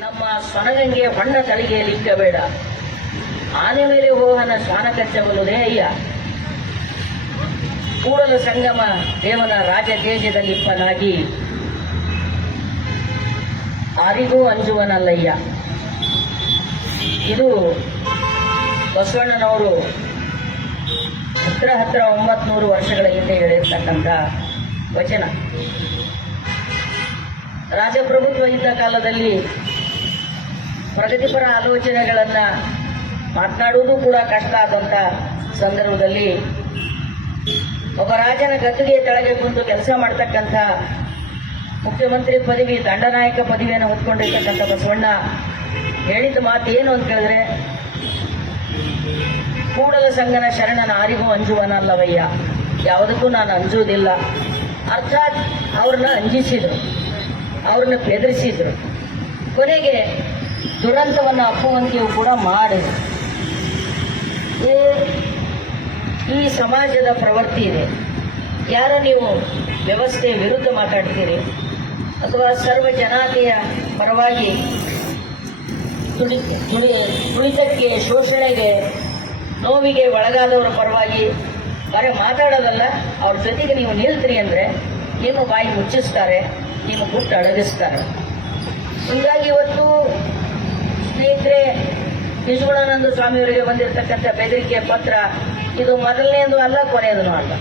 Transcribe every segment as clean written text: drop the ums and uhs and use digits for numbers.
ನಮ್ಮ ಸ್ವನಗಂಗೆ ಬಣ್ಣ ತಳಿಗೆ ಲಿಕ್ಕಬೇಡ, ಆನೆ ಮೇಲೆ ಹೋಹನ ಶ್ವಾನ ಕಚ್ಚಬಲ್ಲುದೇ ಅಯ್ಯ. ಕೂಡಲ ಸಂಗಮ ದೇವನ ರಾಜತೇಜದಲ್ಲಿಪ್ಪನಾಗಿ ಆರಿಗೂ ಅಂಜುವನಲ್ಲಯ್ಯ. ಇದು ಬಸವಣ್ಣನವರು ಹತ್ರ 900 ವರ್ಷಗಳ ಹಿಂದೆ ಹೇಳಿರ್ತಕ್ಕಂಥ ವಚನ. ರಾಜಪ್ರಭುತ್ವ ಇದ್ದ ಕಾಲದಲ್ಲಿ ಪ್ರಗತಿಪರ ಆಲೋಚನೆಗಳನ್ನು ಮಾತನಾಡುವುದು ಕೂಡ ಕಷ್ಟ ಆದಂಥ ಸಂದರ್ಭದಲ್ಲಿ ಒಬ್ಬ ರಾಜನ ಗದ್ದುಗೆ ಕೆಳಗೆ ಕುಂತು ಕೆಲಸ ಮಾಡ್ತಕ್ಕಂಥ ಮುಖ್ಯಮಂತ್ರಿ ಪದವಿ, ದಂಡನಾಯಕ ಪದವಿಯನ್ನು ಹೊತ್ಕೊಂಡಿರ್ತಕ್ಕಂಥ ಬಸವಣ್ಣ ಹೇಳಿದ ಮಾತು ಏನು ಅಂತ ಕೇಳಿದ್ರೆ, ಕೂಡಲ ಸಂಗನ ಶರಣನ ಆರಿಗೂ ಅಂಜುವನಲ್ಲವಯ್ಯ, ಯಾವುದಕ್ಕೂ ನಾನು ಅಂಜುವುದಿಲ್ಲ. ಅರ್ಥಾತ್ ಅವ್ರನ್ನ ಅಂಜಿಸಿದ್ರು, ಅವ್ರನ್ನ ಬೆದರಿಸಿದ್ರು, ಕೊನೆಗೆ ದುರಂತವನ್ನು ಅಪ್ಪುವಂತೆಯೂ ಕೂಡ ಮಾಡಿದ್ರು. ಈ ಸಮಾಜದ ಪ್ರವೃತ್ತಿ ಇದೆ. ಯಾರ ನೀವು ವ್ಯವಸ್ಥೆಯ ವಿರುದ್ಧ ಮಾತಾಡ್ತೀರಿ ಅಥವಾ ಸರ್ವ ಜನಾತೆಯ ಪರವಾಗಿ ತುಳಿತಕ್ಕೆ, ಶೋಷಣೆಗೆ, ನೋವಿಗೆ ಒಳಗಾದವರ ಪರವಾಗಿ ಬರೀ ಮಾತಾಡೋದಲ್ಲ, ಅವ್ರ ಜೊತೆಗೆ ನೀವು ನಿಲ್ತೀರಿ ಅಂದರೆ ನಿಮ್ಮ ಬಾಯಿ ಮುಚ್ಚಿಸ್ತಾರೆ, ನಿಮ್ಮ ಗುಟ್ಟು ಅಡಗಿಸ್ತಾರೆ. ಹೀಗಾಗಿ ಇವತ್ತು ಸ್ನೇಹಿತರೆ, ನಿಜಗುಣಾನಂದ ಸ್ವಾಮಿಯವರಿಗೆ ಬಂದಿರತಕ್ಕಂಥ ಬೆದರಿಕೆ ಪತ್ರ ಇದು ಮೊದಲನೇದು ಅಲ್ಲ, ಕೊನೆಯದೂ ಅಲ್ಲ.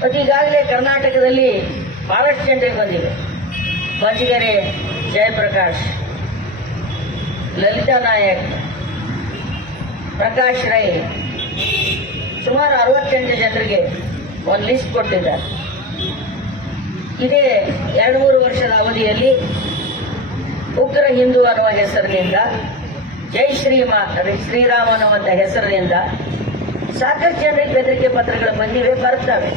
ಮತ್ತು ಈಗಾಗಲೇ ಕರ್ನಾಟಕದಲ್ಲಿ ಬಹಳಷ್ಟು ಜನರಿಗೆ ಬಂದಿವೆ. ಬಂಜಿಗೆರೆ ಜಯಪ್ರಕಾಶ್, ಲಲಿತಾ ನಾಯಕ್, ಪ್ರಕಾಶ್ ರೈ, ಸುಮಾರು 68 ಜನರಿಗೆ ಒಂದು ಲಿಸ್ಟ್ ಕೊಟ್ಟಿದ್ದಾರೆ. ಇದೇ 2-3 ವರ್ಷದ ಅವಧಿಯಲ್ಲಿ ಉಗ್ರ ಹಿಂದೂ ಅನ್ನುವ ಹೆಸರಿನಿಂದ, ಜೈ ಶ್ರೀರಾಮ ಅನ್ನುವಂಥ ಹೆಸರಿನಿಂದ ಸಾಕಷ್ಟು ಜನರಿಗೆ ಬೆದರಿಕೆ ಪತ್ರಗಳು ಬಂದಿವೆ, ಬರ್ತವೆ.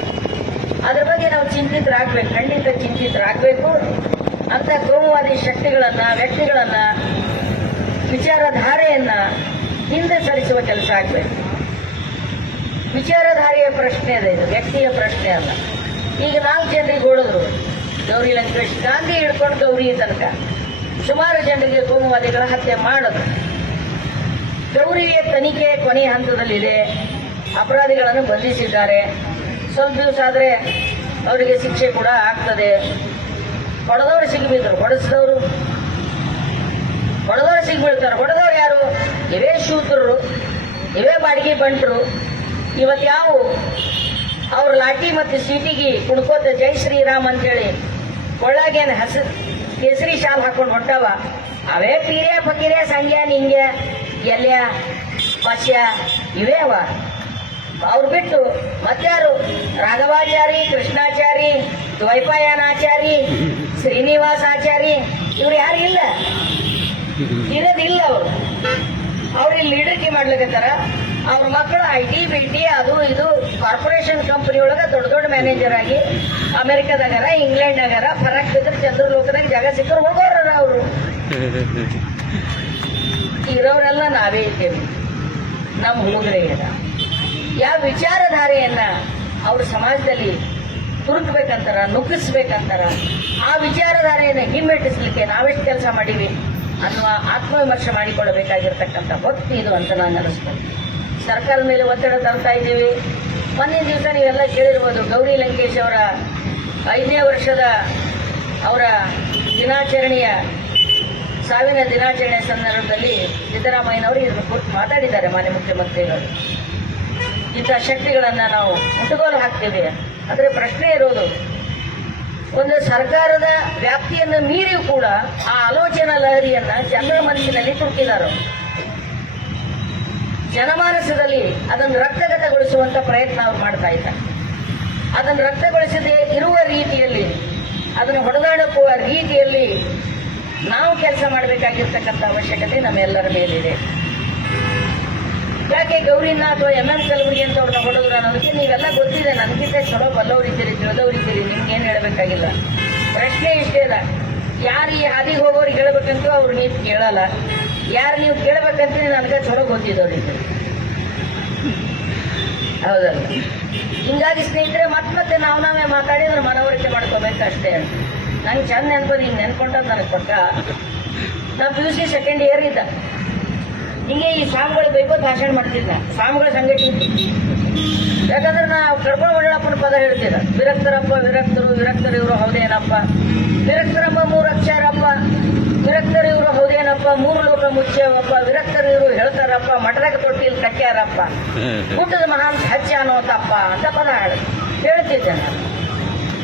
ಅದ್ರ ಬಗ್ಗೆ ನಾವು ಚಿಂತಿತರಾಗಬೇಕು, ಖಂಡಿತ ಚಿಂತಿತರಾಗಬೇಕು. ಅಂತ ಕೋಮುವಾದಿ ಶಕ್ತಿಗಳನ್ನ, ವ್ಯಕ್ತಿಗಳನ್ನ, ವಿಚಾರಧಾರೆಯನ್ನ ಹಿಂದೆ ಸರಿಸುವ ಕೆಲಸ ಆಗಬೇಕು. ವಿಚಾರಧಾರೆಯ ಪ್ರಶ್ನೆ ಇದೆ, ಇದು ವ್ಯಕ್ತಿಯ ಪ್ರಶ್ನೆ ಅಲ್ಲ. ಈಗ 4 ಜನರಿಗೆ ಹೊಡೆದ್ರು, ಗೌರಿ ಲಂಕೇಶ್, ಗಾಂಧಿ ಹಿಡ್ಕೊಂಡು ಗೌರಿ ತನಕ ಸುಮಾರು ಜನರಿಗೆ ಕೋಮುವಾದಿಗಳ ಹತ್ಯೆ ಮಾಡೋದು. ಗೌರಿಯ ತನಿಖೆ ಕೊನೆಯ ಹಂತದಲ್ಲಿದೆ, ಅಪರಾಧಿಗಳನ್ನು ಬಂಧಿಸಿದ್ದಾರೆ. ಸ್ವಲ್ಪ ದಿವಸ ಆದರೆ ಅವರಿಗೆ ಶಿಕ್ಷೆ ಕೂಡ ಆಗ್ತದೆ. ಹೊಡೆದವರು ಸಿಗಿಬಿದ್ರು, ಹೊಡೆಸಿದವರು ಸಿಗ್ಬೀಳ್ತಾರೆ. ಹೊಡೆದವ್ರು ಯಾರು? ಇವೇ ಶೂದ್ರರು, ಇವೇ ಬಾಡಿಗೆ ಬಂಟರು. ಇವತ್ತು ಯಾವ ಅವ್ರ ಲಾಠಿ ಮತ್ತು ಸೀಟಿಗೆ ಕುಣ್ಕೋತ ಜೈ ಶ್ರೀರಾಮ್ ಅಂತೇಳಿ ಒಳಗೇನು ಕೇಸರಿ ಶಾಲ್ ಹಾಕೊಂಡು ಹೊಂಟವ, ಅವೇ ಪೀರೆ ಫಕೀರೆ ಸಂಗ್ಯ ನಿಂಗೆ ಎಲ್ಯ ಪಶ್ಯ ಇವೇ ಅವ. ಅವ್ರು ಬಿಟ್ಟು ಮತ್ಯಾರು? ರಾಘವಾಚಾರಿ, ಕೃಷ್ಣಾಚಾರಿ, ದ್ವೈಪಾಯನಾಚಾರಿ, ಶ್ರೀನಿವಾಸಾಚಾರಿ, ಇವ್ರು ಯಾರು ಇಲ್ಲ, ಇರೋದಿಲ್ಲ. ಅವ್ರು ಇಲ್ಲಿ ಲೀಡರ್ಗೆ ಮಾಡ್ಲಿಕ್ಕತ್ತಾರ. ಅವ್ರ ಮಕ್ಕಳು IT BT ಅದು ಇದು ಕಾರ್ಪೊರೇಷನ್ ಕಂಪನಿ ಒಳಗೆ ದೊಡ್ಡ ದೊಡ್ಡ ಮ್ಯಾನೇಜರ್ ಆಗಿ ಅಮೆರಿಕದಾಗಾರ, ಇಂಗ್ಲೆಂಡ್ನಾಗಾರ, ಫರಕ್ ಬಿದ್ರೆ ಚಂದ್ರಲೋಕದಾಗ ಜಾಗ ಸಿಕ್ಕರು ಹೋಗೋರ. ಅವರು ಇರೋರೆಲ್ಲ ನಾವೇ ಇದ್ದೇವೆ, ನಮ್ಮ ಹುಡುಗರಿಗೆ ಯಾವ ವಿಚಾರಧಾರೆಯನ್ನ ಅವ್ರ ಸಮಾಜದಲ್ಲಿ ತುರುಕ್ಬೇಕಂತಾರ, ನುಗ್ಗಿಸ್ಬೇಕಂತಾರ, ಆ ವಿಚಾರಧಾರೆಯನ್ನು ಹಿಮ್ಮೆಟ್ಟಿಸ್ಲಿಕ್ಕೆ ನಾವೆಷ್ಟು ಕೆಲಸ ಮಾಡೀವಿ ಅನ್ನುವ ಆತ್ಮವಿಮರ್ಶೆ ಮಾಡಿಕೊಳ್ಳಬೇಕಾಗಿರ್ತಕ್ಕಂಥ ಹೊತ್ತು ಇದು ಅಂತ ನಾನು ಅನಿಸ್ತೀನಿ. ಸರ್ಕಾರದ ಮೇಲೆ ಒತ್ತಡ ತರ್ತಾ ಇದ್ದೀವಿ. ಮೊನ್ನೆ ದಿವಸ ನೀವೆಲ್ಲ ಕೇಳಿರ್ಬೋದು, ಗೌರಿ ಲಂಕೇಶ್ ಅವರ 5ನೇ ವರ್ಷದ ಅವರ ದಿನಾಚರಣೆಯ ಸಾವಿನ ದಿನಾಚರಣೆ ಸಂದರ್ಭದಲ್ಲಿ ಸಿದ್ದರಾಮಯ್ಯನವರು ಇದನ್ನು ಕುರಿತು ಮಾತಾಡಿದ್ದಾರೆ. ಮಾನ್ಯ ಮುಖ್ಯಮಂತ್ರಿಗಳು, ಇಂಥ ಶಕ್ತಿಗಳನ್ನು ನಾವು ಮುಟ್ಟುಗೋಲು ಹಾಕ್ತೀವಿ. ಆದರೆ ಪ್ರಶ್ನೆ ಇರೋದು, ಒಂದು ಸರ್ಕಾರದ ವ್ಯಾಪ್ತಿಯನ್ನು ಮೀರಿಯೂ ಕೂಡ ಆ ಆಲೋಚನಾ ಲಹರಿಯನ್ನ ಜನರ ಮನಸ್ಸಿನಲ್ಲಿ ತುರುಕಿದ್ದಾರೆ. ಜನಮಾನಸದಲ್ಲಿ ಅದನ್ನು ರಕ್ತಗತಗೊಳಿಸುವಂತ ಪ್ರಯತ್ನ ಅವ್ರು ಮಾಡ್ತಾ ಇದ್ದಾರೆ. ಅದನ್ನು ರಕ್ತಗೊಳಿಸದೆ ಇರುವ ರೀತಿಯಲ್ಲಿ, ಅದನ್ನು ಹೊಡೆದಾಡುವ ರೀತಿಯಲ್ಲಿ ನಾವು ಕೆಲಸ ಮಾಡಬೇಕಾಗಿರ್ತಕ್ಕಂಥ ಅವಶ್ಯಕತೆ ನಮ್ಮೆಲ್ಲರ ಮೇಲಿದೆ. ಯಾಕೆ ಗೌರಿನ ಅಥವಾ MM ಕಲಬುರ್ಗಿ ಅಂತ ಅವ್ರನ್ನ ಹೊಡೆದ್ರು ಅನ್ನೋದಕ್ಕೆ ನೀವೆಲ್ಲ ಗೊತ್ತಿದೆ. ನನಗಿಂತ ಚಲೋ ಬಲ್ಲವರಿದ್ದೀರಿ, ತಿಳಿದವರಿದ್ದೀರಿ, ನಿಮ್ಗೇನು ಹೇಳಬೇಕಾಗಿಲ್ಲ. ಪ್ರಶ್ನೆ ಇಷ್ಟೇ ಇಲ್ಲ, ಯಾರು ಈ ಹಾದಿಗೆ ಹೋಗೋರಿಗೆ ಹೇಳಬೇಕಂತೂ ಅವ್ರು ನೀವು ಕೇಳಲ್ಲ, ಯಾರು ನೀವು ಕೇಳಬೇಕಂತ ನನಗೆ ಚಲೋ ಗೊತ್ತಿದ್ದವ್ರಿದ್ದೀರಿ. ಹೌದಲ್ಲ? ಹಿಂಗಾಗಿ ಸ್ನೇಹಿತರೆ ಮತ್ತೆ ನಾವೇ ಮಾತಾಡಿದ್ರೆ ಮನವರಿಕೆ ಮಾಡ್ಕೋಬೇಕಷ್ಟೇ. ನಂಗೆ ಚಂದ ನೆನ್ಪದು ಹಿಂಗೆ ನೆನ್ಕೊಂಡದ್ದು ನನಗೆ ಪಕ್ಕ ನಾ PUC ಸೆಕೆಂಡ್ ಇಯರ್ ಇದ್ದ. ಹಿಂಗೆ ಈ ಸ್ವಾಮಿಗಳು ಬೈಕೋತ್ ಭಾಷಣ ಮಾಡ್ತಿದ್ದ, ಸ್ವಾಮಿಗಳ ಸಂಘಟನೆ. ಯಾಕಂದ್ರೆ ನಾ ಕರ್ಕೊಂಡು ಒಳ್ಳಪ್ಪನ ಪದ ಹೇಳ್ತಿದ್ದ, ವಿರಕ್ತರಪ್ಪ ವಿರಕ್ತರು, ವಿರಕ್ತರು ಇವರು ಹೌದೇನಪ್ಪ, ವಿರಕ್ತರಪ್ಪ 3 ಅಕ್ಷರಪ್ಪ, ವಿರಕ್ತರು ಇವರು ಹೌದೇನಪ್ಪ, 3 ಲೋಕ ಮುಚ್ಚವಪ್ಪ, ವಿರಕ್ತರು ಇವರು ಹೇಳ್ತಾರಪ್ಪ, ಮಠದಾಗ ತೊಟ್ಟಿಲ್ ಕಟ್ಟ್ಯಾರಪ್ಪ, ಊಟದ ಮಹಾನ್ ಹಚ್ಚ ಅನ್ನೋತಪ್ಪ ಅಂತ ಪದ ಹೇಳ್ತಿದ್ದೆ ನಾನು.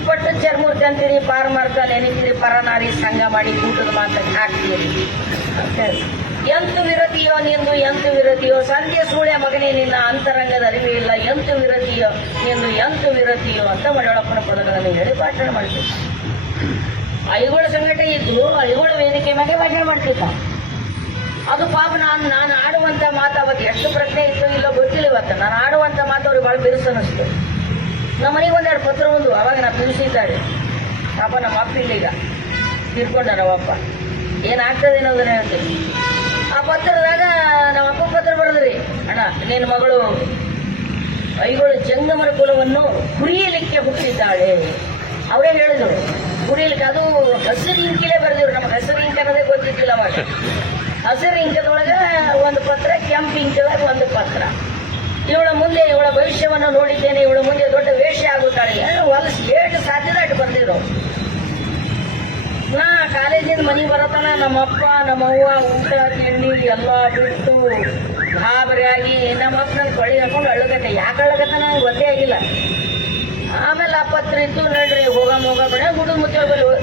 ಪಟ್ಟು ಚರ್ಮೂರ್ತಿ ಅಂತೀರಿ, ಪಾರಮಾರ್ಥ ನೆನೀತೀರಿ, ಪರನಾರಿ ಸಂಘ ಮಾಡಿ ಊಟದ ಮಾತಕ್ಕೆ ಹಾಕ್ತೀರಿ ಅಂತ ಹೇಳಿ. ಎಂತು ವಿರತಿಯೋ ನಿಂದು, ಎಂತು ವಿರತಿಯೋ, ಸಂಧ್ಯೆ ಸೂಳ್ಯ ಮಗನೇ ನಿನ್ನ ಅಂತರಂಗದ ಅರಿವೆ ಇಲ್ಲ, ಎಂತು ವಿರತಿಯೋ ನಿಂದು, ಎಂತು ವಿರತಿಯೋ ಅಂತ ಮಡಿಯೊಳಪ್ಪನ ಪದಗಳನ್ನು ಹೇಳಿ ಭಾಷಣ ಮಾಡ್ತಿದ್ದ. ಐಗಳ ಸಂಘಟ ಇದ್ದು ಐಗಳ ವೇದಿಕೆ ಮೇಲೆ ಭಾಷಣ ಮಾಡ್ತಿದ್ದ. ಅದು ಪಾಪ ನಾನು ಆಡುವಂತ ಮಾತು ಅವತ್ತು ಎಷ್ಟು ಪ್ರಶ್ನೆ ಇತ್ತು ಇಲ್ಲ ಗೊತ್ತಿಲ್ಲ. ಇವತ್ತು ನಾನು ಆಡುವಂತ ಮಾತು ಅವ್ರಿಗೆ ಬಹಳ ಬಿರುಸು ಅನ್ನಿಸ್ತು. ನಮ್ಮ ಮನೆಗೆ 1-2 ಪತ್ರ ಬಂದು, ಅವಾಗ ನಾ PUC ಇದ್ದಾಳೆ. ಪಾಪ ನಮ್ಮ ಅಪ್ಪ ಇಲ್ಲ, ಈಗ ತೀರ್ಕೊಂಡ ನಮ್ಮಪ್ಪ. ಏನಾಗ್ತದೆ ಅನ್ನೋದನ್ನ ಹೇಳ್ತೀನಿ. ಆ ಪತ್ರದಾಗ ನಮ್ಮ ಅಪ್ಪ ಪತ್ರ ಬರೆದ್ರಿ, ಅಣ್ಣ ನಿನ್ನ ಮಗಳು ಐಗಳು ಜಂಗಮರ ಕುಲವನ್ನು ಕುರಿಯಲಿಕ್ಕೆ ಹುಟ್ಟಿದ್ದಾಳೆ. ಅವರೇ ಹೇಳಿದ್ರು ಕುರಿಯಲಿಕ್ಕೆ. ಅದು ಹಸಿರು ಇಂಕಿಲೇ ಬರೆದಿದ್ರು, ನಮ್ಗೆ ಹಸಿರು ಇಂಕ್ ಅನ್ನೋದೇ ಗೊತ್ತಿದ್ದಿಲ್ಲ ಅವಾಗ. ಹಸಿರು ಇಂಕದೊಳಗೆ ಒಂದು ಪತ್ರ, ಕೆಂಪು ಇಂಕದಾಗ ಒಂದು ಪತ್ರ. ಇವಳ ಮುಂದೆ ಇವಳ ಭವಿಷ್ಯವನ್ನು ನೋಡಿದ್ದೇನೆ, ಇವಳ ಮುಂದೆ ದೊಡ್ಡ ವೇಷ್ಯ ಆಗುತ್ತಾಳೆ. ಹೊಲಸು ಏಟು ಸಾಧ್ಯದ ಅಷ್ಟು ಬಂದಿದ್ರು. ನಾ ಕಾಲೇಜಿಂದ ಮನೆಗೆ ಬರತನ ನಮ್ಮಪ್ಪ ನಮ್ಮವ್ವ ಊಟ ತಿಂಡಿ ಎಲ್ಲ ಬಿಟ್ಟು ಗಾಬರಿಯಾಗಿ ನಮ್ಮಪ್ಪ ನಂಗೆ ತೊಳಿ ಹಾಕೊಂಡು ಅಳ್ಳಗತ್ತೆ. ಯಾಕೆ ಅಳ್ಳಗತ್ತ ನಂಗೆ ಗೊತ್ತೇ ಆಗಿಲ್ಲ. ಆಮೇಲೆ ಆ ಪತ್ರ ಇತ್ತು, ನಡ್ರಿ ಹೋಗಬೇಡ ಗುಡು ಮುಚ್ಚ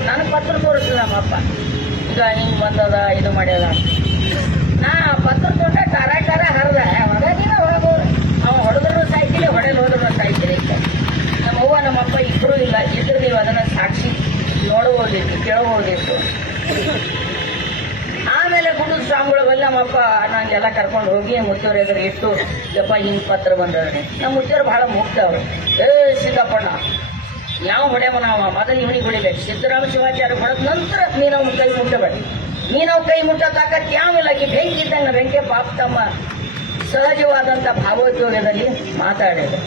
ನನಗೆ ಪತ್ರ ತೋರಿಸ್ತು ನಮ್ಮಪ್ಪ, ಈಗ ಹಿಂಗೆ ಬಂದದ ಇದು ಮಾಡ್ಯದ. ನಾ ಪತ್ರ ತೊಗೊಂಡ ಟಾರ ಹರಿದ, ಮಗ ನೀನ ಹೊರಗೋದು, ಅವ್ನು ಹೊಡೆದ್ರು ಸಾಯ್ತಿಲ್ಲ, ಹೊಡೆದು ಹೋದ್ರು ಸಾಯ್ತಿಲ್ಲ. ನಮ್ಮವ್ವ ನಮ್ಮಪ್ಪ ಇಬ್ಬರೂ ಇಲ್ಲ, ಇದ್ರೆ ನೀವು ಅದನ್ನು ಸಾಕ್ಷಿ ನೋಡಬಹುದಿತ್ತು, ಕೇಳಬಹುದಿತ್ತು. ಆಮೇಲೆ ಗುಡು ಸ್ವಾಮಿಗಳು ನಮ್ಮಪ್ಪ ನಂಗೆಲ್ಲ ಕರ್ಕೊಂಡು ಹೋಗಿ ಮುತ್ತಿಯವ್ರ ಎದುರು ಇಟ್ಟು, ಯಪ್ಪ ಹಿಂಗೆ ಪತ್ರ ಬಂದವ್ರೆ. ನಮ್ಮ ಮುತ್ತಿಯವ್ರು ಬಹಳ ಮುಗ್ಧ ಅವರು. ಸಿದ್ದಪ್ಪಣ್ಣ ಯಾವ ಹೊಡೆಯವ ನಾವು ಮೊದಲು ಇವನಿಗೆ ಹೊಡಿಬೇಕು, ಸಿದ್ದರಾಮ ಶಿವಾಚಾರ್ಯ ಹೊಡೆದ ನಂತರ ನೀನವ್ ಕೈ ಮುಟ್ಟಬೇಡ, ನೀನವ್ ಕೈ ಮುಟ್ಟ ತಾಕತ್ ಯಾವಿಲ್ಲ. ಬೆಂಕಿ ಇದ್ದಂಗೆ ಬೆಂಕಿ ಪಾಪ ತಮ್ಮ ಸಹಜವಾದಂಥ ಭಾವೋದ್ಯೋಗದಲ್ಲಿ ಮಾತಾಡಿದ್ರು.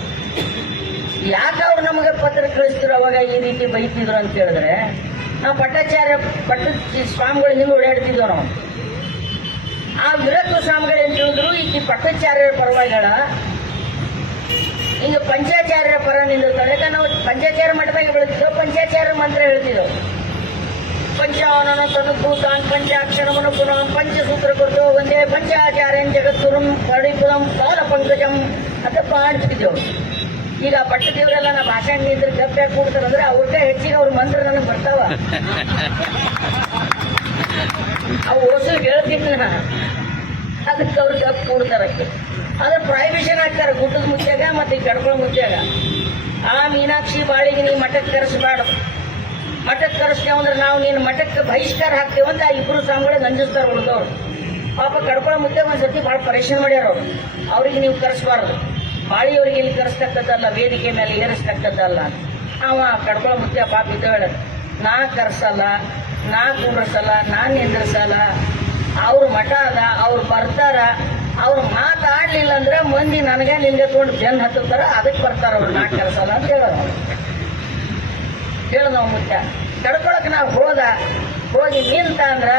ಯಾಕೆ ಅವ್ರು ನಮಗೆ ಪತ್ರ ಕಳಿಸಿದ್ರು ಅವಾಗ ಈ ರೀತಿ ಬೈತಿದ್ರು ಅಂತ ಹೇಳಿದ್ರೆ, ನಾವು ಪಟ್ಟ ಸ್ವಾಮಿಗಳು ಹಿಂದೆ ಓಡಾಡ್ತಿದ್ವು ನಾವು. ಆ ವಿರಕ್ತ ಸ್ವಾಮಿಗಳು ಏನ್ ಹೇಳಿದ್ರು, ಈ ಪಟ್ಟಾಚಾರ್ಯರ ಪರವಾಗಿಗಳ ಹಿಂಗೆ ಪಂಚಾಚಾರ್ಯರ ಪರ ನಿಂದಿರ್ತಾರೆ. ಯಾಕಂದ್ರೆ ನಾವು ಪಂಚಾಚಾರ್ಯ ಮಠದಾಗ ಬೆಳೆದಿದ್ದೆವು, ಪಂಚಾಚಾರ್ಯ ಮಂತ್ರ ಹೇಳ್ತಿದ್ದೆವು. ಪಂಚಾವನನ ತನುಭೂತಾನ್ ಪಂಚಾಕ್ಷರಮನು ಪುನಃ ಪಂಚಸೂತ್ರ ಕೊಟ್ಟು ಒಂದೇ ಪಂಚಾಚಾರ್ಯನ್ ಜಗತ್ತುರಂ ಪಡಿಪುರಂ ಪಾಲ ಪಂಕಜಂ ಅಂತ ಪಾಡ್ತಿದ್ದೆವು. ಈಗ ಪಟ್ಟ ದೇವರೆಲ್ಲ ನಾ ಭಾಷಣ ನಿಂದ್ರೆ ಗಪ್ಪೆ ಕೂಡ್ತಾರಂದ್ರೆ ಅವ್ರಿಗೆ ಹೆಚ್ಚಿಗೆ ಅವ್ರ ಮಂತ್ರ ನನಗೆ ಬರ್ತಾವ. ಅವು ಹೊಸ ಹೇಳ್ತೀನಿ ನಾ, ಅದಕ್ಕೆ ಅವ್ರಿಗೆ ಗಪ್ ಕೂಡ್ತಾರಕ್ಕೆ. ಅದ್ರ ಪ್ರಾಹಿಬಿಷನ್ ಹಾಕ್ತಾರೆ ಗುಡ್ಡದ ಮುಚ್ಚಾಗ ಮತ್ತೆ ಈ ಕಡ್ಕೊಳ ಮುಚ್ಚಾಗ. ಆ ಮೀನಾಕ್ಷಿ ಬಾಳಿಗೆ ನೀ ಮಠಕ್ಕೆ ಕರೆಸಬೇಡ, ಮಠಕ್ಕೆ ಕರೆಸ್ತೇವೆ ಅಂದ್ರೆ ನಾವು ನೀನು ಮಠಕ್ಕೆ ಬಹಿಷ್ಕಾರ ಹಾಕ್ತೇವೆ ಅಂತ ಆ ಇಬ್ಬರು ಸ್ವಾಮಿಗಳೇ ನಂಜಿಸ್ತಾರೆ ಉಳಿದವ್ರು. ಪಾಪ ಕಡ್ಕೊಳ ಮುದ್ದೆ ಒಂದ್ಸತಿ ಭಾಳ ಪರೀಕ್ಷೆ ಮಾಡ್ಯಾರ ಅವ್ರು. ಅವ್ರಿಗೆ ನೀವು ಕರೆಸಬಾರ್ದು, ಬಾಳಿಯವ್ರಿಗೆ ಇಲ್ಲಿ ಕರೆಸ್ತಕ್ಕದ್ದಲ್ಲ, ವೇದಿಕೆ ಮೇಲೆ ಏರಿಸ್ತಕ್ಕದ್ದಲ್ಲ. ಅವ ಕಡ್ಕೊಳ ಮುದ್ದೆ ಪಾಪ ಇದ್ದ ಹೇಳ, ನಾ ಕರ್ಸಲ್ಲ, ನಾ ಕುಂಡ್ರಸಲ್ಲ, ನಾ ನಿಂದ್ರಸಲ್ಲ. ಅವ್ರ ಮಠ ಅದ, ಅವ್ರು ಬರ್ತಾರ, ಅವ್ರು ಮಾತಾಡ್ಲಿಲ್ಲ ಅಂದ್ರೆ ಮಂದಿ ನನಗೆ ನಿಂಗೆ ತೊಗೊಂಡು ಬೆನ್ನು ಹತ್ತಾರ, ಅದಕ್ಕೆ ಬರ್ತಾರ ಅವ್ರು, ನಾ ಕರ್ಸಲ್ಲ ಅಂತ ಹೇಳೋದು ಮುತ್ಯ. ಕಡ್ಕೊಳಕ್ ನಾವು ಹೋಗಿ ನಿಂತ ಅಂದ್ರ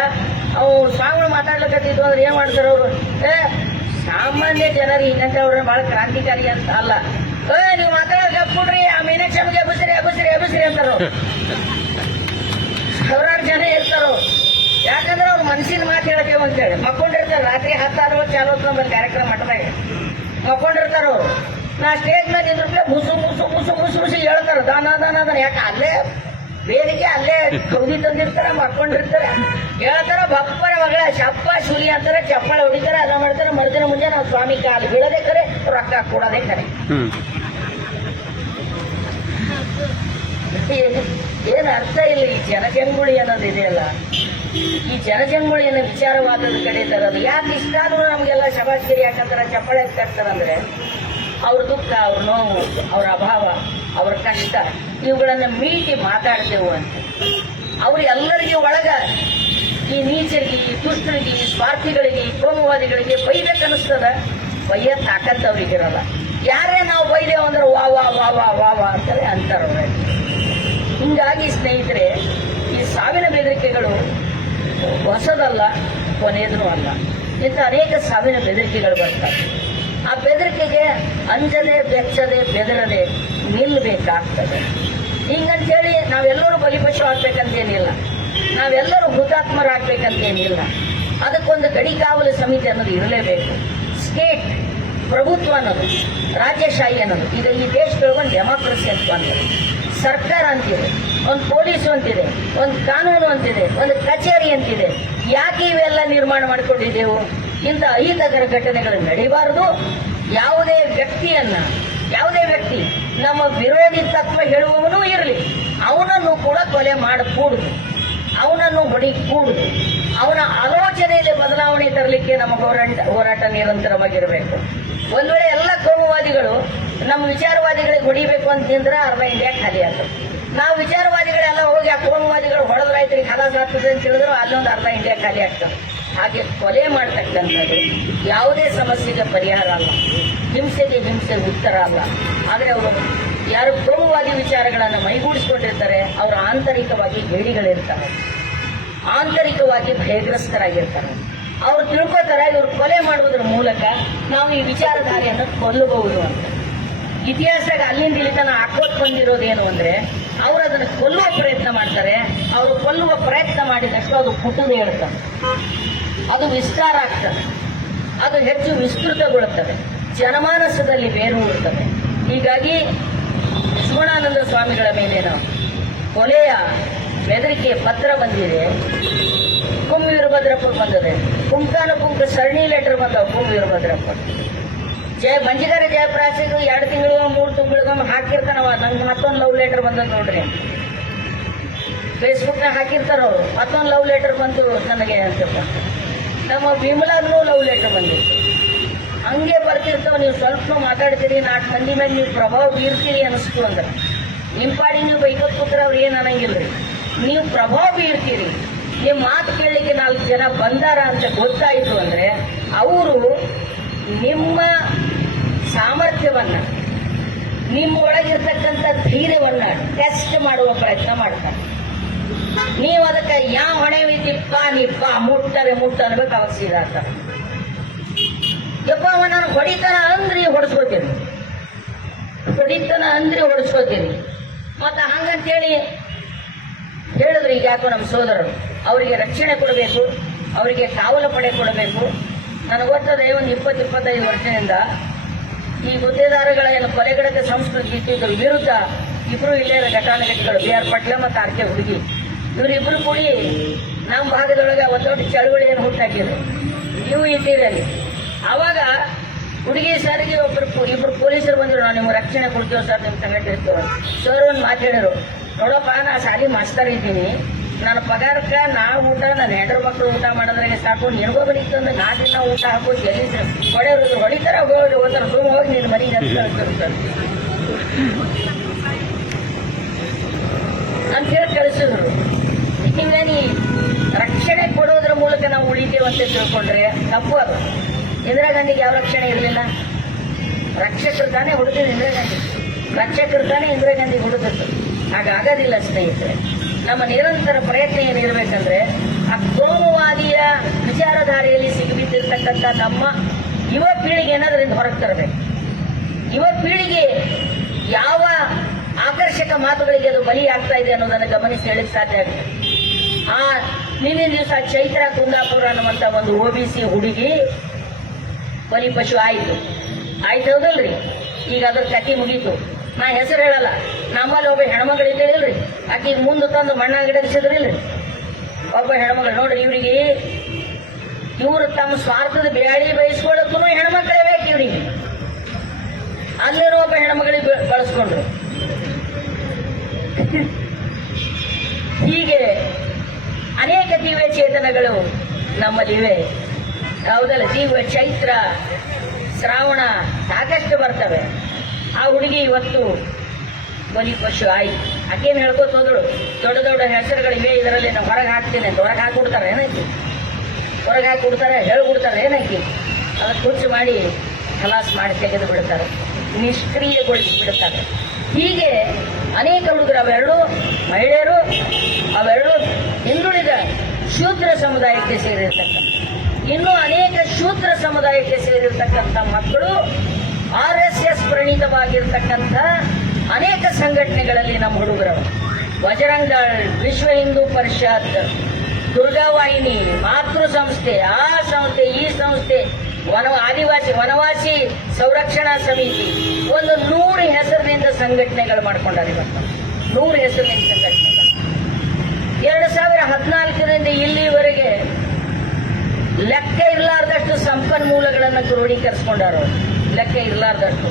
ಅವು ಸ್ವಾಮಿಗಳು ಮಾತಾಡ್ಲಿಕ್ಕತ್ತಿದ್ವು ಅಂದ್ರೆ ಏನ್ ಮಾಡ್ತಾರ ಅವರು, ಸಾಮಾನ್ಯ ಜನರಿಗೆ ಹಿಂಗಂತ ಅವ್ರ ಬಹಳ ಕ್ರಾಂತಿಕಾರಿ ಅಂತ ಅಲ್ಲ. ನೀವು ಮಾತಾಡೋಕೆ ಕೊಡ್ರಿ, ಆ ಮೀನಾಕ್ಷಿಗೆ ಎಬಸ್ರಿ ಅಂತಾರ. ಸಾವಿರಾರು ಜನ ಇರ್ತಾರೋ, ಯಾಕಂದ್ರೆ ಅವ್ರ ಮನಸ್ಸಿನ ಮಾತು ಹೇಳ್ತೇವೆ ಅಂತೇಳಿ ಮಕ್ಕೊಂಡಿರ್ತಾರೆ. ರಾತ್ರಿ 10 ಚಾಲು ನಮ್ಮಲ್ಲಿ ಕಾರ್ಯಕ್ರಮ ಮಠದಾಗ ಮಕ್ಕೊಂಡಿರ್ತಾರ ಅವ್ರು. ನಾ ಸ್ಟೇಜ್ ಮೇಲೆ ಇದ್ರ ಮುಸು ಹೇಳ್ತಾರ, ದಾನ ಯಾಕೆ ಅಲ್ಲೇ ವೇದಿಕೆ ಅಲ್ಲೇ ಕೌದಿ ತಂದಿರ್ತಾರ, ಮಕ್ಕೊಂಡಿರ್ತಾರೆ, ಹೇಳ್ತಾರ ಬಪ್ಪರ ಮಗಳ ಚಪ್ಪ ಶೂಲಿ ಅಂತಾರೆ, ಚಪ್ಪಳ ಹೊಡಿತಾರೆ, ಅದ ಮಾಡ್ತಾರೆ. ಮರುದಿನ ಮುಂಜಾನೆ ನಾವು ಸ್ವಾಮಿ ಕಾಲು ಬೀಳೋದೇ ಕರೆ, ರೊಕ್ಕ ಕೊಡೋದೇ ಕರೆ. ಏನು ಅರ್ಥ ಇಲ್ಲ ಈ ಜನಜಂಗುಳಿ ಅನ್ನೋದು ಇದೆಯಲ್ಲ. ಈ ಜನಜಂಗುಳಿ ಅನ್ನೋ ವಿಚಾರವಾದದ ಕಡೆ ತರೋದು ಯಾಕೆ ಇಷ್ಟ ಆದ್ರೂ ನಮಗೆಲ್ಲ ಶಬಾಷ್ಗಿರಿ ಯಾಕಂತಾರೆ, ಚಪ್ಪಳೆ ಕಟ್ತಾರಂದ್ರೆ ಅವ್ರ ದುಃಖ, ಅವ್ರ ನೋವು, ಅವ್ರ ಅಭಾವ, ಅವ್ರ ಕಷ್ಟ ಇವುಗಳನ್ನ ಮೀಟಿ ಮಾತಾಡ್ತೇವು ಅಂತ. ಅವ್ರು ಎಲ್ಲರಿಗೆ ಒಳಗ ಈ ನೀಚರಿಗೆ, ದುಷ್ಟರಿಗೆ, ಸ್ವಾರ್ಥಿಗಳಿಗೆ, ಕೋಮುವಾದಿಗಳಿಗೆ ಬೈಬೇಕನ್ನಿಸ್ತದ, ಬೈಯ ತಾಕತ್ ಅವ್ರಿಗಿರಲ್ಲ. ಯಾರೇ ನಾವು ಬೈದೇವು ಅಂದ್ರೆ ವಾ ವಾ ವಾ ವಾ ವಾ ವಾ ಅಂತಾರೆ ಅಂತಾರ. ಹಿಂಗಾಗಿ ಸ್ನೇಹಿತರೆ, ಈ ಸಾವಿನ ಬೆದರಿಕೆಗಳು ಹೊಸದಲ್ಲ, ಕೊನೆಯದೂ ಅಲ್ಲ. ಇಂಥ ಅನೇಕ ಸಾವಿನ ಬೆದರಿಕೆಗಳು ಬರ್ತವೆ. ಆ ಬೆದರಿಕೆಗೆ ಅಂಜದೆ, ಬೆಚ್ಚದೆ, ಬೆದರದೆ ನಿಲ್ಲಬೇಕಾಗ್ತದೆ. ಹಿಂಗಂತೇಳಿ ನಾವೆಲ್ಲರೂ ಬಲಿಪಶು ಆಗ್ಬೇಕಂತೇನಿಲ್ಲ, ನಾವೆಲ್ಲರೂ ಹುತಾತ್ಮರಾಗಬೇಕಂತೇನಿಲ್ಲ. ಅದಕ್ಕೊಂದು ಗಡಿಕಾವಲು ಸಮಿತಿ ಅನ್ನೋದು ಇರಲೇಬೇಕು. ಸ್ಟೇಟ್ ಪ್ರಭುತ್ವ ಅನ್ನೋದು, ರಾಜ್ಯಶಾಹಿ ಅನ್ನೋದು, ಈಗ ಈ ದೇಶದೊಳಗೊಂದು ಡೆಮಾಕ್ರಸಿ ಅಂತ ಅಂತಾರೆ, ಸರ್ಕಾರ ಅಂತಿದೆ, ಒಂದು ಪೊಲೀಸು ಅಂತಿದೆ, ಒಂದು ಕಾನೂನು ಅಂತಿದೆ, ಒಂದು ಕಚೇರಿ ಅಂತಿದೆ. ಯಾಕೆ ಇವೆಲ್ಲ ನಿರ್ಮಾಣ ಮಾಡಿಕೊಂಡಿದ್ದೆವು? ಇಂಥ ಅಹಿತಕರ ಘಟನೆಗಳು ನಡೀಬಾರದು. ಯಾವುದೇ ವ್ಯಕ್ತಿ ನಮ್ಮ ವಿರೋಧಿ ತತ್ವ ಹೇಳುವವನೂ ಇರಲಿ, ಅವನನ್ನು ಕೂಡ ಕೊಲೆ ಮಾಡಕೂಡುದು, ಅವನನ್ನು ಹೊಡಿಕೂಡುದು. ಅವನ ಆಲೋಚನೆಯಲ್ಲಿ ಬದಲಾವಣೆ ತರಲಿಕ್ಕೆ ನಮ್ಮ ಹೋರಾಟ ನಿರಂತರವಾಗಿರಬೇಕು. ಒಂದ್ ವೇಳೆ ಎಲ್ಲ ಕೋಮುವಾದಿಗಳು ನಮ್ಮ ವಿಚಾರವಾದಿಗಳಿಗೆ ಹೊಡಿಬೇಕು ಅಂತಂದ್ರೆ ಅರ್ಧ ಇಂಡಿಯಾ ಖಾಲಿ ಆಗ್ತದೆ. ನಾವು ವಿಚಾರವಾದಿಗಳೆಲ್ಲ ಹೋಗಿ ಆ ಕೋಮುವಾದಿಗಳು ಹೊಡೆದ್ರಾಯ್ತು ಖಲಾಸ ಆಗ್ತದೆ ಅಂತ ಹೇಳಿದ್ರು ಅಲ್ಲೊಂದು ಅರ್ಧ ಇಂಡಿಯಾ ಖಾಲಿ ಆಗ್ತದೆ. ಹಾಗೆ ಕೊಲೆ ಮಾಡ್ತಕ್ಕಂಥದ್ದು ಯಾವುದೇ ಸಮಸ್ಯೆಗೆ ಪರಿಹಾರ ಅಲ್ಲ, ಹಿಂಸೆಗೆ ಹಿಂಸೆ ಉತ್ತರ ಅಲ್ಲ. ಆದರೆ ಅವರು ಯಾರು ಕೋಮುವಾದಿ ವಿಚಾರಗಳನ್ನು ಮೈಗೂಡಿಸ್ಕೊಂಡಿರ್ತಾರೆ, ಅವರು ಆಂತರಿಕವಾಗಿ ಹೇಡಿಗಳಿರ್ತಾರೆ, ಆಂತರಿಕವಾಗಿ ಭಯಗ್ರಸ್ತರಾಗಿರ್ತಾರೆ. ಅವ್ರು ತಿಳ್ಕೊತಾರೆ ಇವ್ರು ಕೊಲೆ ಮಾಡುವುದರ ಮೂಲಕ ನಾವು ಈ ವಿಚಾರಧಾರೆಯನ್ನು ಕೊಲ್ಲಬಹುದು ಅಂತ. ಇತಿಹಾಸದಾಗ ಅಲ್ಲಿಂದ ಇಲ್ಲಿ ತನ ಹಾಕೋತ್ ಬಂದಿರೋದೇನು ಅಂದ್ರೆ, ಅವರು ಅದನ್ನು ಕೊಲ್ಲುವ ಪ್ರಯತ್ನ ಮಾಡ್ತಾರೆ. ಅವರು ಕೊಲ್ಲುವ ಪ್ರಯತ್ನ ಮಾಡಿದಷ್ಟು ಅದು ಪುಟುದು ಹೇಳ್ತಾರೆ, ಅದು ವಿಸ್ತಾರ ಆಗ್ತದೆ, ಅದು ಹೆಚ್ಚು ವಿಸ್ತೃತಗೊಳ್ಳುತ್ತದೆ, ಜನಮಾನಸದಲ್ಲಿ ಬೇರೂರುತ್ತದೆ. ಹೀಗಾಗಿ ಶಿವಾನಂದ ಸ್ವಾಮಿಗಳ ಮೇಲೆ ನಾವು ಕೊಲೆಯ ಬೆದರಿಕೆ ಪತ್ರ ಬಂದಿದೆ. ಕುಂ ವೀರಭದ್ರಪ್ಪ ಬಂದಿದೆ, ಪುಂಖಾನುಪುಂಖ ಸರಣಿ ಲೆಟರ್ ಬಂದವು ಕುಂ ವೀರಭದ್ರಪ್ಪ. ಮಂಜಿಗಾರ ಜಯಪ್ರಾಸಿಗೂ 2 ತಿಂಗಳು 3 ತಿಂಗಳಿಗೊಮ್ಮೆ ಹಾಕಿರ್ತಾನವ. ನಂಗೆ ಮತ್ತೊಂದು ಲವ್ ಲೆಟರ್ ಬಂದದ್ದು ನೋಡ್ರಿ, ಫೇಸ್ಬುಕ್ನಾಗ ಹಾಕಿರ್ತಾರ ಅವರು. ಮತ್ತೊಂದು ಲವ್ ಲೆಟರ್ ಬಂತು ನನಗೆ ಅಂತಪ್ಪ. ನಮ್ಮ ವಿಮಲಾಗ್ನೂ ಲವ್ ಲೆಟರ್ ಬಂದಿತ್ತು. ಹಂಗೆ ಬರ್ತಿರ್ತಾವ. ನೀವು ಸ್ವಲ್ಪ ಮಾತಾಡ್ತೀರಿ, 4 ಮಂದಿ ಮೇಲೆ ನೀವು ಪ್ರಭಾವ ಬೀರ್ತೀರಿ ಅನಿಸ್ತು ಅಂದ್ರೆ, ನಿಮ್ಮ ಪಾಡಿ ನೀವು ಬೈಕೋತ್ ಕೂತ್ರೆ ಅವ್ರು ಏನು ಅನ್ನಂಗಿಲ್ರಿ. ನೀವು ಪ್ರಭಾವ ಬೀರ್ತೀರಿ, ನಿಮ್ಮ ಮಾತು ಕೇಳಲಿಕ್ಕೆ 4 ಜನ ಬಂದಾರ ಅಂತ ಗೊತ್ತಾಯಿತು ಅಂದ್ರೆ ಅವರು ನಿಮ್ಮ ಸಾಮರ್ಥ್ಯವನ್ನ, ನಿಮ್ಮ ಒಳಗಿರ್ತಕ್ಕಂಥ ಧೈರ್ಯವನ್ನ ಟೆಸ್ಟ್ ಮಾಡುವ ಪ್ರಯತ್ನ ಮಾಡ್ತಾರೆ. ನೀವು ಅದಕ್ಕೆ ಯಾವ ಹೊಣೆ ಇದ್ದಿಪ್ಪ ನೀಪ್ಪ ಮುಟ್ಟರೆ ಮುಟ್ಟ ಅನ್ಬೇಕು, ಅವಾಗ ಸೀದಾಡ್ತಾರೆ. ಯಪ್ಪ ಅವ ನಾನು ಹೊಡಿತಾನ ಅಂದ್ರಿ ಹೊಡೆಸ್ಕೋತೀನಿ, ಹೊಡಿತಾನ ಅಂದ್ರಿ ಹೊಡೆಸ್ಕೋತೀನಿ. ಮತ್ತ ಹಂಗಂತೇಳಿ ಹೇಳಿದ್ರು. ಈಗ ಯಾಕೋ ನಮ್ಮ ಸೋದರರು ಅವರಿಗೆ ರಕ್ಷಣೆ ಕೊಡಬೇಕು, ಅವರಿಗೆ ಕಾವಲು ಪಡೆ ಕೊಡಬೇಕು. ನನಗೆ ಗೊತ್ತದೆ, ಒಂದು 20-25 ವರ್ಷದಿಂದ ಈ ಗುತ್ತೇದಾರಗಳ ಏನು ಕೊಲೆಗಡಕ ಸಂಸ್ಕೃತಿ ಇದ್ರ ವಿರುದ್ಧ ಇಬ್ರು ಇಲ್ಲೇ ಘಟಾನುಘಟಿಗಳು, ಬಿ ಆರ್ ಪಟ್ಲ ಮತ್ತು ಆರ್ ಕೆ ಹುಡುಗಿ, ಇವರಿಬ್ರು ಕೂಡಿ ನಮ್ಮ ಭಾಗದೊಳಗೆ ಒಂದು ದೊಡ್ಡ ಚಳವಳಿಯನ್ನು ಹುಟ್ಟಾಕಿದ್ರು. ನೀವು ಇದ್ದೀರಲ್ಲಿ. ಆವಾಗ ಹುಡುಗಿ ಸರ್ಗೆ ಇಬ್ರು ಪೊಲೀಸರು ಬಂದರು, ನಾವು ನಿಮ್ಗೆ ರಕ್ಷಣೆ ಕೊಡ್ತೀವಿ ಸರ್, ನಿಮ್ಮ ಸಂಗತಿ ಇರ್ತೀವಿ. ಸರ್ ಒಂದು ಮಾತಾಡಿದ್ರು, ನೋಡಪ್ಪ ನಾ ಶಾಲಿ ಮಾಸ್ತರ್ ಇದ್ದೀನಿ, ನನ್ನ ಪಗಾರಕ್ಕೆ ಊಟ, ನನ್ನ ಹೆಂಡ್ರ ಮಕ್ಕಳು ಊಟ ಮಾಡೋದ್ರಾಗೆ ಸಾಕು, ನಿನಗೋ ಬರೀತಂದ್ರೆ 4 ದಿನ ಊಟ ಹಾಕೋದು ಎಲ್ಲಿ ಹೊಡೆಯೋರು ಹೊಡಿತಾರ ಹೋಗ್ತಾರೆ, ಸುಮ್ಮ ಹೋಗಿ ನಿನ್ನ ಮನೆಗೆ ಅಂತ ಹೇಳಿ ಕಳಿಸಿದ್ರು. ನೀವೇನಿ ರಕ್ಷಣೆ ಕೊಡೋದ್ರ ಮೂಲಕ ನಾವು ಉಳಿತೇವಂತ ತಿಳ್ಕೊಂಡ್ರೆ ತಪ್ಪು. ಅದು ಇಂದಿರಾ ಗಾಂಧಿಗೆ ಯಾವ ರಕ್ಷಣೆ ಇರಲಿಲ್ಲ. ರಕ್ಷಕರು ತಾನೇ ಹುಡುಕಿದ್ರು ಇಂದಿರಾ ಗಾಂಧಿ, ರಕ್ಷಕರು ತಾನೇ ಇಂದಿರಾ ಗಾಂಧಿ ಹುಡುಕಿದ್ರು. ಹಾಗಾಗೋದಿಲ್ಲ ಸ್ನೇಹಿತರೆ. ನಮ್ಮ ನಿರಂತರ ಪ್ರಯತ್ನ ಏನಿರಬೇಕಂದ್ರೆ, ಆ ಕೋಮುವಾದಿಯ ವಿಚಾರಧಾರೆಯಲ್ಲಿ ಸಿಗಿಬಿದ್ದಿರ್ತಕ್ಕಂಥ ನಮ್ಮ ಯುವ ಪೀಳಿಗೆ ಏನಾದ್ರಿಂದ ಹೊರಗೆ ತರಬೇಕು. ಯುವ ಪೀಳಿಗೆ ಯಾವ ಆಕರ್ಷಕ ಮಾತುಗಳಿಗೆ ಅದು ಬಲಿ ಆಗ್ತಾ ಇದೆ ಅನ್ನೋದನ್ನು ಗಮನಿಸಿ ಹೇಳಿಕ್ ಸಾಧ್ಯ ಆಗುತ್ತೆ. ನಿನ್ನಿನ ದಿವಸ ಚೈತ್ರ ಕುಂದಾಪುರ ಅನ್ನುವಂಥ ಒಂದು OBC ಹುಡುಗಿ ಬಲಿಪಶು ಆಯ್ತು ಹೌದಲ್ರಿ. ಈಗ ಅದ್ರ ಕತಿ ಮುಗೀತು. ನಾ ಹೆಸರು ಹೇಳಲ್ಲ. ನಮ್ಮಲ್ಲಿ ಒಬ್ಬ ಹೆಣ್ಮಗಳಿದ್ದೇಳಿಲ್ರಿ, ಆಕೆ ಮುಂದೆ ತಂದು ಮಣ್ಣಾಗಿಡಗಿಸಿದ್ರಿಲ್ರಿ. ಒಬ್ಬ ಹೆಣ್ಮಗಳು ನೋಡ್ರಿ, ಇವರು ತಮ್ಮ ಸ್ವಾರ್ಥದ ಬ್ಯಾಳಿ ಬಯಸ್ಕೊಳ್ಳೋಕ್ಕೂ ಹೆಣ್ಮಕ್ಳೇ ಬೇಕು ಇವ್ರಿಗೆ. ಅಲ್ಲಿರೋ ಒಬ್ಬ ಹೆಣ್ಮಗಳಿಗೆ ಬಳಸ್ಕೊಂಡ್ರು. ಹೀಗೆ ಅನೇಕ ದಿವ್ಯ ಚೇತನಗಳು ನಮ್ಮಲ್ಲಿವೆ. ಹೌದಲ್ಲ, ದಿವ್ಯ ಚೈತ್ರ ಶ್ರಾವಣ ಸಾಕಷ್ಟು ಬರ್ತವೆ. ಆ ಹುಡುಗಿ ಇವತ್ತು ಬಲಿಪಶು ಆಯ್ತು. ಆಕೇನು ಹೇಳ್ಕೊತ ಹೋದಳು, ದೊಡ್ಡ ದೊಡ್ಡ ಹೆಸರುಗಳಿವೆ, ಇದರಲ್ಲಿ ನಾವು ಹೊರಗೆ ಹಾಕ್ತೀನಿ ಅಂತ. ಹೊರಗೆ ಹಾಕಿಬಿಡ್ತಾರೆ ಏನಕ್ಕೆ, ಹೊರಗೆ ಹಾಕಿಬಿಡ್ತಾರೆ, ಹೇಳ್ಬಿಡ್ತಾರೆ ಏನಕ್ಕೆ, ಅದಕ್ಕೆ ಹುಚ್ಚು ಮಾಡಿ ಖಲಾಸ್ ಮಾಡಿ ತೆಗೆದು ಬಿಡ್ತಾರೆ, ನಿಷ್ಕ್ರಿಯಗೊಳಿಸಿ ಬಿಡುತ್ತಾರೆ. ಹೀಗೆ ಅನೇಕ ಹುಡುಗರು, ಅವೆರಡು ಮಹಿಳೆಯರು, ಅವೆರಡು ಹಿಂದುಳಿದ ಶೂದ್ರ ಸಮುದಾಯಕ್ಕೆ ಸೇರಿರ್ತಕ್ಕಂಥ, ಇನ್ನು ಅನೇಕ ಶೂದ್ರ ಸಮುದಾಯಕ್ಕೆ ಸೇರಿರ್ತಕ್ಕಂಥ ಮಕ್ಕಳು RSS ಪ್ರಣೀತವಾಗಿರ್ತಕ್ಕಂಥ ಅನೇಕ ಸಂಘಟನೆಗಳಲ್ಲಿ ನಮ್ಮ ಹುಡುಗರು, ಬಜರಂಗ ದಳ, ವಿಶ್ವ ಹಿಂದೂ ಪರಿಷತ್, ದುರ್ಗಾವಾಹಿನಿ, ಮಾತೃ ಸಂಸ್ಥೆ, ಆ ಸಂಸ್ಥೆ, ಈ ಸಂಸ್ಥೆ, ಆದಿವಾಸಿ ವನವಾಸಿ ಸಂರಕ್ಷಣಾ ಸಮಿತಿ, ಒಂದು 100 ಹೆಸರಿನಿಂದ ಸಂಘಟನೆಗಳು ಮಾಡ್ಕೊಂಡಾರೆ. 100 ಹೆಸರಿನಿಂದ ಸಂಘಟನೆಗಳು 2014ರಿಂದ ಇಲ್ಲಿವರೆಗೆ ಲೆಕ್ಕ ಇರಲಾರ್ದಷ್ಟು ಸಂಪನ್ಮೂಲಗಳನ್ನು ಕ್ರೋಢೀಕರಿಸಿಕೊಂಡಾರು. ಲೆಕ್ಕ ಇರಲಾರ್ದಷ್ಟು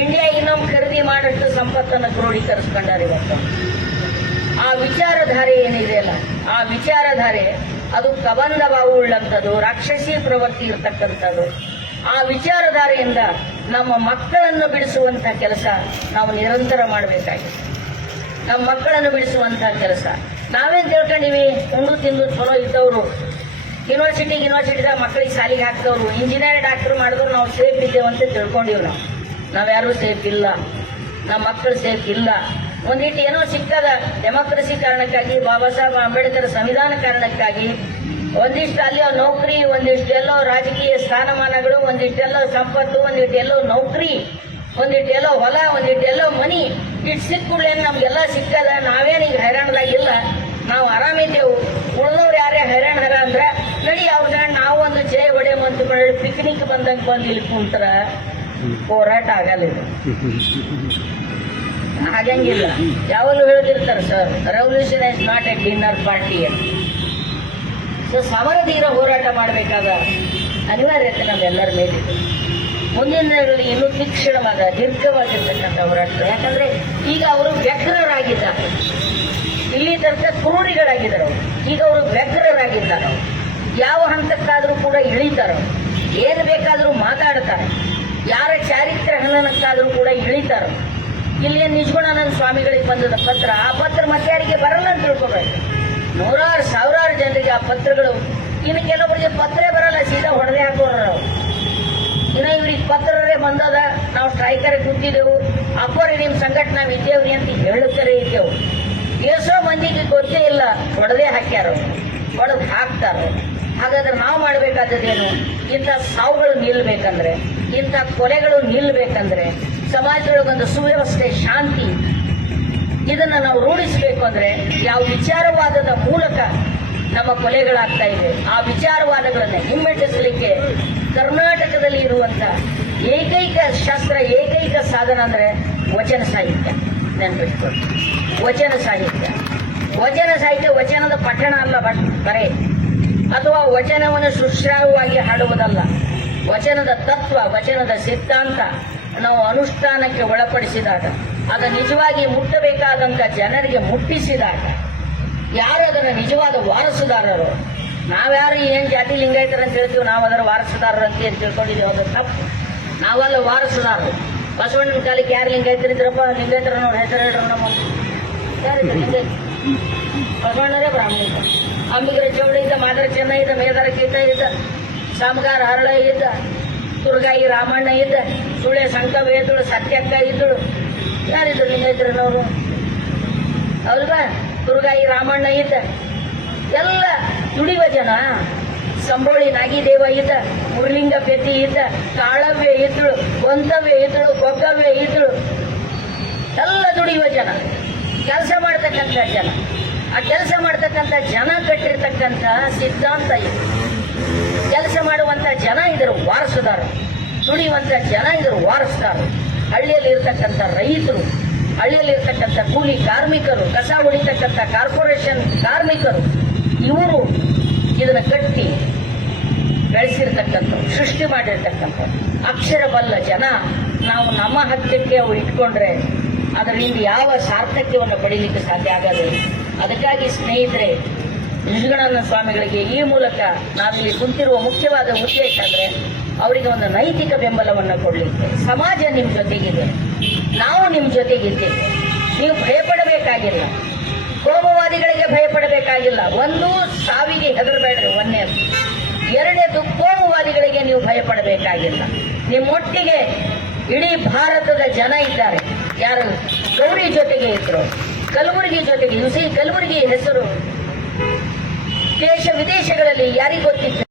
ಇಂಡಿಯಾ ಇನ್ನೊಮ್ಮೆ ಖರೀದಿ ಮಾಡಷ್ಟು ಸಂಪತ್ತನ್ನು ಕ್ರೋಢೀಕರಿಸಿಕೊಂಡಾರೆ. ಇವತ್ತು ಆ ವಿಚಾರಧಾರೆ ಏನಿದೆಯಲ್ಲ, ಆ ವಿಚಾರಧಾರೆ ಅದು ಕಬಂಧ ಬಾವು ಉಳ್ಳಂಥದ್ದು, ರಾಕ್ಷಸಿ ಪ್ರವೃತ್ತಿ ಇರತಕ್ಕಂಥದ್ದು. ಆ ವಿಚಾರಧಾರೆಯಿಂದ ನಮ್ಮ ಮಕ್ಕಳನ್ನು ಬಿಡಿಸುವಂತಹ ಕೆಲಸ ನಾವು ನಿರಂತರ ಮಾಡಬೇಕಾಗಿದೆ. ನಮ್ಮ ಮಕ್ಕಳನ್ನು ಬಿಡಿಸುವಂತಹ ಕೆಲಸ ನಾವೇನ್ ತಿಳ್ಕೊಂಡಿವಿ, ಉಂಡು ತಿಂದು ಚಲೋ ಇದ್ದವರು, ಯೂನಿವರ್ಸಿಟಿದಾಗ ಮಕ್ಕಳಿಗೆ ಶಾಲೆಗೆ ಹಾಕಿದವರು, ಇಂಜಿನಿಯರ್ ಡಾಕ್ಟರ್ ಮಾಡಿದವರು ನಾವು ಸೇಫ್ ಇದ್ದೇವೆ ಅಂತ ತಿಳ್ಕೊಂಡಿವಿ. ನಾವ್ಯಾರೂ ಸೇಫ್ ಇಲ್ಲ, ನಮ್ಮ ಮಕ್ಕಳು ಸೇಫ್ ಇಲ್ಲ. ಒಂದಿಟ್ಟು ಏನೋ ಸಿಕ್ಕದ ಡೆಮೋಕ್ರಸಿ ಕಾರಣಕ್ಕಾಗಿ, ಬಾಬಾ ಸಾಹೇಬ್ ಅಂಬೇಡ್ಕರ್ ಸಂವಿಧಾನ ಕಾರಣಕ್ಕಾಗಿ ಒಂದಿಷ್ಟು ಅಲ್ಲಿ ನೌಕರಿ, ಒಂದಿಷ್ಟೆಲ್ಲೋ ರಾಜಕೀಯ ಸ್ಥಾನಮಾನಗಳು, ಒಂದಿಷ್ಟೆಲ್ಲೋ ಸಂಪತ್ತು, ಒಂದಿಟ್ಟೆಲ್ಲೋ ನೌಕರಿ, ಒಂದಿಟ್ಟೆಲ್ಲೋ ಹೊಲ, ಒಂದಿಟ್ಟೆಲ್ಲೋ ಮನಿ, ಇಟ್ಟು ಸಿಕ್ಕುಳ್ಳೇನು ನಮ್ಗೆಲ್ಲ ಸಿಕ್ಕದ. ನಾವೇನೀಗ ಹೈರಾಣದಾಗಿಲ್ಲ, ನಾವು ಆರಾಮಿದ್ದೆವು. ಉಳಿದವ್ರು ಯಾರೇ ಹೈರಾಣದಾಗ ಅಂದ್ರೆ ನಡಿ ಅವ್ರ ನಾವು ಒಂದು ಜಯ ಒಡೆ ಮಂತು ಪಿಕ್ನಿಕ್ ಬಂದಂಗೆ ಬಂದು ಇಲ್ಲಿ ಕುಂತ್ರ ಹೋರಾಟ ಆಗಲ್ಲ. ಇದು ಆಗಂಗಿಲ್ಲ. ಯಾವಾಗಲೂ ಹೇಳ್ತಿರ್ತಾರೆ sir, revolution is not A dinner party ಅಂತ. ಸೊ ಸಮರಧೀರ ಹೋರಾಟ ಮಾಡಬೇಕಾದ ಅನಿವಾರ್ಯತೆ ನಮ್ಮೆಲ್ಲರ ಮೇಲಿದೆ. ಮುಂದಿನ ದಿನಗಳಲ್ಲಿ ಇನ್ನೂ ತೀಕ್ಷ್ಣವಾದ ದೀರ್ಘವಾಗಿರ್ತಕ್ಕಂಥ ಹೋರಾಟ. ಯಾಕಂದ್ರೆ ಈಗ ಅವರು ವ್ಯಗ್ರರಾಗಿದ್ದಾರೆ, ಇಲ್ಲಿ ತನಕ ಕ್ರೂರಿಗಳಾಗಿದ್ದಾರೆ. ಈಗ ಅವರು ವ್ಯಗ್ರರಾಗಿದ್ದಾರೆ. ಯಾವ ಹಂತಕ್ಕಾದರೂ ಕೂಡ ಇಳಿತಾರೆ, ಏನು ಬೇಕಾದರೂ ಮಾತಾಡ್ತಾರೆ, ಯಾರ ಚಾರಿತ್ರ್ಯ ಹನನಕ್ಕಾದರೂ ಕೂಡ ಇಳಿತಾರೆ. ಇಲ್ಲಿ ನಿಜಗುಣಾನಂದ ಸ್ವಾಮಿಗಳಿಗೆ ಬಂದದ ಪತ್ರ, ಆ ಪತ್ರ ಮತ್ತೆ ಯಾರಿಗೆ ಬರಲ್ಲ ಅಂತ ತಿಳ್ಕೊಬೇಕು. 100,000 1,000 ಜನರಿಗೆ ಆ ಪತ್ರಗಳು, ಇನ್ನು ಕೆಲವರಿಗೆ ಪತ್ರೇ ಬರಲ್ಲ, ಸೀದಾ ಹೊಡೆದೇ ಹಾಕೋರ. ಇನ್ನು ಇವ್ರಿಗೆ ಪತ್ರರೇ ಬಂದದ, ನಾವು ಸ್ಟ್ರೈಕರ್ ಕೂತಿದ್ದೆವು, ಅಪ್ಪರಿ ನಿಮ್ಮ ಸಂಘಟನೆ ನಾವು ಇದ್ದೇವ್ರಿ ಅಂತ ಹೇಳುತ್ತಲೇ ಇದ್ದೆವು. ಎಷ್ಟೋ ಮಂದಿಗೆ ಗೊತ್ತೇ ಇಲ್ಲ, ಹೊಡೆದೇ ಹಾಕ್ಯಾರ, ಹೊಡೆದು ಹಾಕ್ತಾರ. ಹಾಗಾದ್ರೆ ನಾವು ಮಾಡಬೇಕಾದದ್ದೇನು? ಇಂಥ ಸಾವುಗಳು ನಿಲ್ಲಬೇಕಂದ್ರೆ, ಇಂಥ ಕೊಲೆಗಳು ನಿಲ್ಲಬೇಕಂದ್ರೆ, ಸಮಾಜದೊಳಗೊಂದು ಸುವ್ಯವಸ್ಥೆ, ಶಾಂತಿ, ಇದನ್ನು ನಾವು ರೂಢಿಸಬೇಕು ಅಂದ್ರೆ ಯಾವ ವಿಚಾರವಾದದ ಮೂಲಕ ನಮ್ಮ ಕೊಲೆಗಳಾಗ್ತಾ ಇದೆ, ಆ ವಿಚಾರವಾದಗಳನ್ನು ಹಿಮ್ಮೆಟ್ಟಿಸಲಿಕ್ಕೆ ಕರ್ನಾಟಕದಲ್ಲಿ ಇರುವಂತ ಏಕೈಕ ಶಾಸ್ತ್ರ, ಏಕೈಕ ಸಾಧನ ಅಂದ್ರೆ ವಚನ ಸಾಹಿತ್ಯ. ನೆನ್ಪಿಟ್ಕೊಳ್ಳಿ, ವಚನ ಸಾಹಿತ್ಯ. ವಚನ ಸಾಹಿತ್ಯ ವಚನದ ಪಠಣ ಅಲ್ಲ ಬರೇ, ಅಥವಾ ವಚನವನ್ನು ಸುಶ್ರಾವ್ಯವಾಗಿ ಹಾಡುವುದಲ್ಲ. ವಚನದ ತತ್ವ, ವಚನದ ಸಿದ್ಧಾಂತ ನಾವು ಅನುಷ್ಠಾನಕ್ಕೆ ಒಳಪಡಿಸಿದಾಗ, ಅದು ನಿಜವಾಗಿ ಮುಟ್ಟಬೇಕಾದಂತ ಜನರಿಗೆ ಮುಟ್ಟಿಸಿದಾಗ, ಯಾರು ಅದರ ನಿಜವಾದ ವಾರಸುದಾರರು, ನಾವ್ಯಾರು ಏನ್ ಜಾತಿ ಲಿಂಗಾಯತರ ಅಂತ ಹೇಳ್ತೀವಿ, ನಾವು ಅದರ ವಾರಸುದಾರರು ಅಂತ ಏನ್ ತಿಳ್ಕೊಂಡಿದ್ದೀವಿ, ಅದು ತಪ್ಪು. ನಾವಲ್ಲ ವಾರಸುದಾರರು. ಬಸವಣ್ಣನ ಕಾಲಕ್ಕೆ ಯಾರು ಲಿಂಗಾಯತರಿದ್ರಪ್ಪ? ಲಿಂಗಾಯತರ ನೋಡಿ ಹೆಸರು ಹೇಳ್ರು ನಮ್ಮ ಯಾರಿದ್ರು ಲಿಂಗಾಯತ? ಬಸವಣ್ಣರೇ ಬ್ರಾಹ್ಮಣ. ಅಂಬಿಗರ ಚೌಡ ಇದ್ದ, ಮಾದರ ಚೆನ್ನ ಇದ್ದ, ಮೇದರ ಕೀಟ ಇದ್ದ, ಸಾಮಗಾರ ಹರಳ ಇದ್ದ, ತುರ್ಗಾಯಿ ರಾಮಣ್ಣ ಇದ್ದ, ಸುಳೆ ಸಂಕವ ಇದ್ದಳು, ಸತ್ಯಕ್ಕ ಇದ್ದಳು. ಯಾರಿದ್ರು ಲಿಂಗಾಯತರನವರು? ಅಲ್ವಾ? ತುರ್ಗಾಯಿ ರಾಮಣ್ಣ ಇದ್ದ. ಎಲ್ಲ ದುಡಿಯುವ ಜನ. ಸಂಬೋಳಿ ನಾಗಿದೇವ ಇದ್ದ, ಮುರುಲಿಂಗ ಪೆದ್ದಿ ಇದ್ದ, ಕಾಳವ್ಯ ಇದ್ದಳು, ಗೊಂತವ್ಯ ಇದ್ದಳು, ಗೊಗ್ಗವ್ಯ ಇದ್ದಳು. ಎಲ್ಲ ದುಡಿಯುವ ಜನ, ಕೆಲಸ ಮಾಡ್ತಕ್ಕಂಥ ಜನ. ಆ ಕೆಲಸ ಮಾಡ್ತಕ್ಕಂಥ ಜನ ಕಟ್ಟಿರ್ತಕ್ಕಂಥ ಸಿದ್ಧಾಂತ ಇದು. ಕೆಲಸ ಮಾಡುವಂತ ಜನ ಇದರ ವಾರಸುದಾರ, ದುಡಿಯುವಂತ ಜನ ಇದರ ವಾರಸುದಾರ. ಹಳ್ಳಿಯಲ್ಲಿ ಇರ್ತಕ್ಕಂಥ ರೈತರು, ಹಳ್ಳಿಯಲ್ಲಿ ಇರ್ತಕ್ಕಂಥ ಕೂಲಿ ಕಾರ್ಮಿಕರು, ಕಸ ಹೊಡಿತಕ್ಕಂಥ ಕಾರ್ಪೊರೇಷನ್ ಕಾರ್ಮಿಕರು, ಇವರು ಇದನ್ನ ಕಟ್ಟಿ ಬೆಳೆಸಿರ್ತಕ್ಕಂಥ, ಸೃಷ್ಟಿ ಮಾಡಿರ್ತಕ್ಕಂಥ ಅಕ್ಷರ ಬಲ್ಲ ಜನ. ನಾವು ನಮ್ಮ ಹಕ್ಕಕ್ಕೆ ಅವು ಇಟ್ಕೊಂಡ್ರೆ ಅದರಿಂದ ಯಾವ ಸಾರ್ಥಕ್ಯವನ್ನು ಪಡೀಲಿಕ್ಕೆ ಸಾಧ್ಯ ಆಗೋದಿಲ್ಲ. ಅದಕ್ಕಾಗಿ ಸ್ನೇಹಿತರೆ, ನಿಜಗುಣಾನಂದ ಸ್ವಾಮಿಗಳಿಗೆ ಈ ಮೂಲಕ ನಾವಿಲ್ಲಿ ಕುಂತಿರುವ ಮುಖ್ಯವಾದ ಉದ್ದೇಶ ಅಂದ್ರೆ ಅವರಿಗೆ ಒಂದು ನೈತಿಕ ಬೆಂಬಲವನ್ನು ಕೊಡಲಿಕ್ಕೆ. ಸಮಾಜ ನಿಮ್ಮ ಜೊತೆಗಿದೆ, ನಾವು ನಿಮ್ಮ ಜೊತೆಗಿದ್ದೇವೆ. ನೀವು ಭಯಪಡಬೇಕಾಗಿಲ್ಲ, ಕೋಮುವಾದಿಗಳಿಗೆ ಭಯಪಡಬೇಕಾಗಿಲ್ಲ. ಒಂದು, ಸಾವಿಗೆ ಹೆದರಬೇಡ್ರಿ, ಒಂದನೇದು. ಎರಡನೇದು, ಕೋಮುವಾದಿಗಳಿಗೆ ನೀವು ಭಯಪಡಬೇಕಾಗಿಲ್ಲ. ನಿಮ್ಮೊಟ್ಟಿಗೆ ಇಡೀ ಭಾರತದ ಜನ ಇದ್ದಾರೆ. ಯಾರು ಗೌರಿ ಜೊತೆಗೆ ಇದ್ರು, ಕಲಬುರಗಿ ಜೊತೆಗೆ, ಕಲಬುರಗಿ ಹೆಸರು ದೇಶ ವಿದೇಶಗಳಲ್ಲಿ ಯಾರಿಗೆ ಗೊತ್ತಿತ್ತು